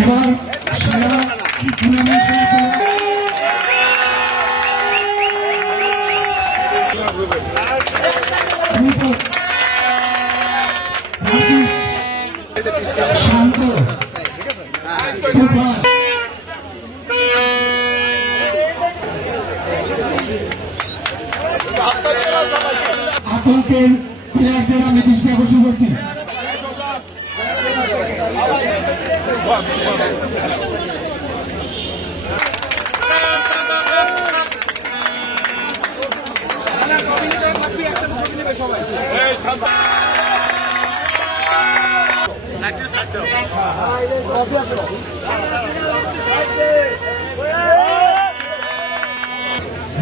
এবার সেরা শান্ত আতঙ্কের প্লেয়ারদের আমি দৃষ্টি আকর্ষণ করছি।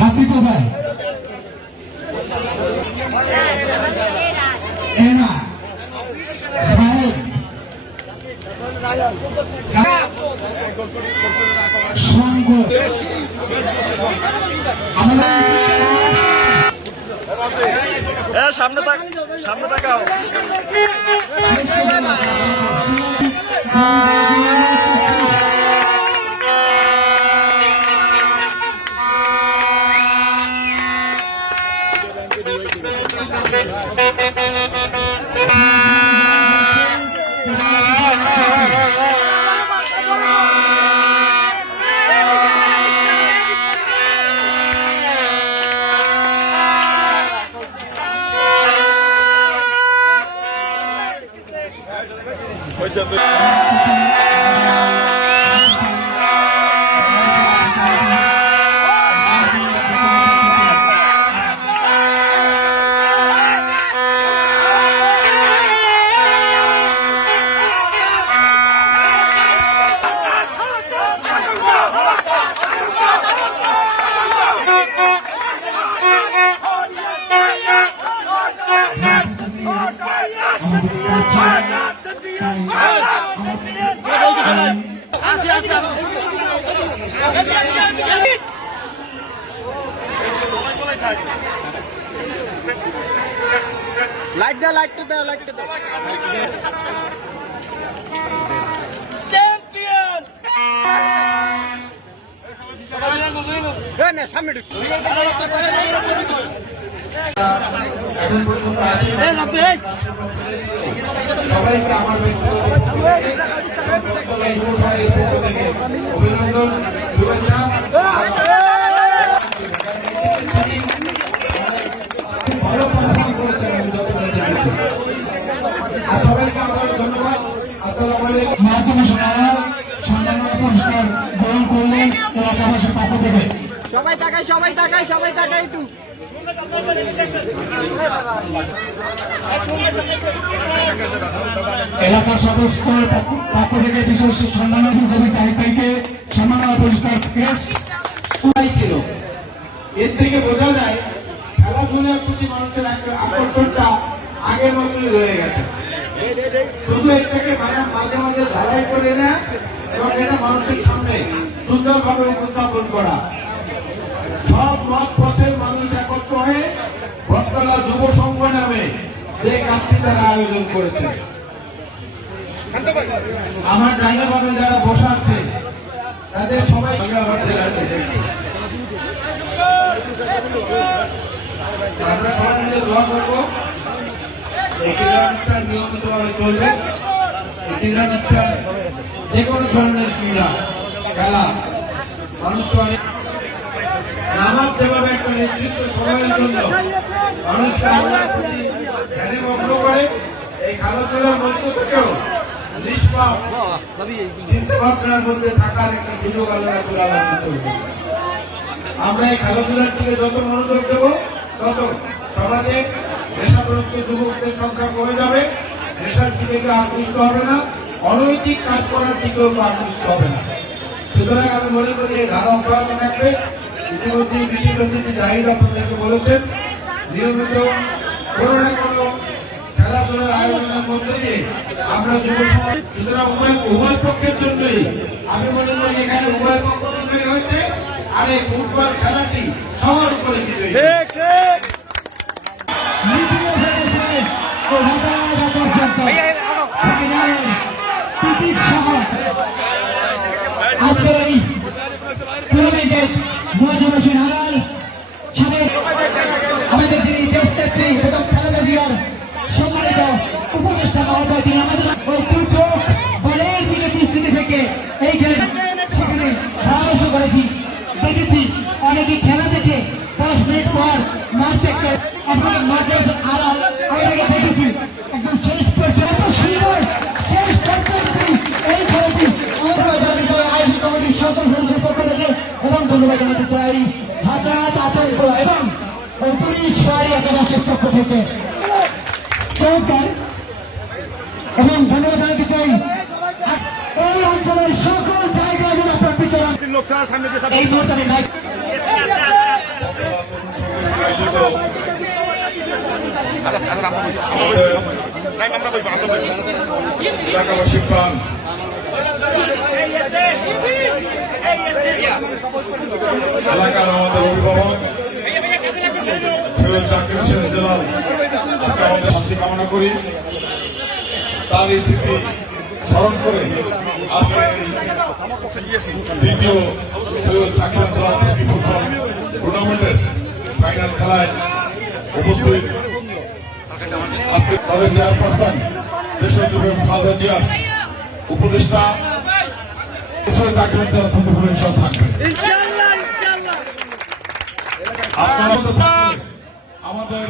বাকি কোথায়? এনা সাহেব শঙ্কর সামনে তাকাও। লাইট দাও চ্যাম্পিয়ন সামনে সবাইকে আমার অভিনন্দন শুভেচ্ছা। ভালো পারফর্ম করেছেন সবাইকে আমার ধন্যবাদ। আসসালামু আলাইকুম। মাধ্যমে সম্মাননা পুরস্কার গ্রহণ করলেন এলাকাবাসীর পক্ষ থেকে। সবাই তাকাই একটু এলাকার সদস্যের পক্ষ থেকে বিশেষ সম্মাননা কবি জাহিদ ভাইকে সম্মাননা পুরস্কার ছিল। এর থেকে বোঝা যায় খেলাধুলার প্রতি মানুষের আকর্ষণটা আগের মতোই রয়ে গেছে। শুধু এটাকে মাঝে মাঝে ঝালাই করে নেয় এবং এটা মানুষের সামনে সুন্দরভাবে উপস্থাপন করা। সব মত পথের মানুষ একত্র হয়ে বটতলা যুব সংঘ নামে যে কাজটি তারা আয়োজন করেছে। আমার ডাইনে বামে যারা বসে আছে তাদের সবাই আমরা সবাই মিলে দোয়া করবো এই ক্রীড়ানুষ্ঠান নিয়মিতভাবে চলবে। এই ক্রীড়ানুষ্ঠান যে কোনো ধরনের ক্রীড়া খেলা মানুষকে অনেক নামাজ যেভাবে একটা নির্দিষ্ট সময়ের জন্য মানুষকে আল্লাহর প্রতি ধ্যানে মগ্ন করে, এই খেলাধুলার মধ্য থেকেও নিষ্পাপ চিন্তা ভাবনার মধ্যে থাকার একটা সুযোগ আল্লাহ করবে। আমরা এই খেলাধুলার দিকে যত মনোযোগ দেব তত সমাজে নেশাগ্রস্ত যুবকদের সংখ্যা কমে যাবে, নেশার দিকে কেউ আকৃষ্ট হবে না, অনৈতিক কাজ করার দিকেও আকৃষ্ট হবে না। সুতরাং আমি মনে করি এই ধারা অব্যাহত থাকবে। ইতিমধ্যে বিশেষ অতিথি জাহিদ আপনাদেরকে বলেছেন নিয়মিত কোনো না কোনো খেলাধুলার আয়োজনের মধ্যে দিয়ে আমরা যুব সমাজ, সুতরাং উভয় পক্ষের জন্যই আমি মনে করি এখানে উভয় পক্ষ বিজয়ী হয়েছে আর এই ফুটবল খেলাটি সবার উপরে বিজয়ী। ধন্যবাদ জানাতে চাই হঠাৎ আতঙ্ক এবং পুলিশ ফাঁড়ি একাদশের পক্ষ থেকে চমৎকার এবং ধন্যবাদ জানাতে চাই এই অঞ্চলের সকল জায়গায় যেন আপনার বিচরণ এই মুহূর্তে আমি মাইক এলাকাবাসী প্রাণ এলাকার আমাদের অভিভাবক সৈয়দ জাকির হোসেন জেলাল আজকে আমাদের শান্তি কামনা করি তার এই স্মৃতি স্মরণ করে আজকে দ্বিতীয় সৈয়দ জাকির জেলাল স্মৃতি ফুটবল টুর্নামেন্টের ফাইনাল খেলায় উপস্থিত আজকে তাদের চেয়ারপারসন দেশের যুবক খালেদা জিয়া উপদেষ্টা সৈয়দ জাকির জেলাল স্মৃতি ফুটবল ইনশাআল্লাহ থাকবে। আপনারা তো থাকবেন, আমাদের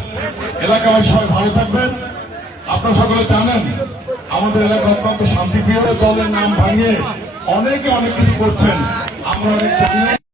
এলাকাবাসী সবাই ভালো থাকবেন। আপনারা সকলে জানেন আমাদের এলাকা অত্যন্ত শান্তিপ্রিয় দলের নাম ভাঙিয়ে অনেকে অনেক কিছু করছেন। আমরা অনেক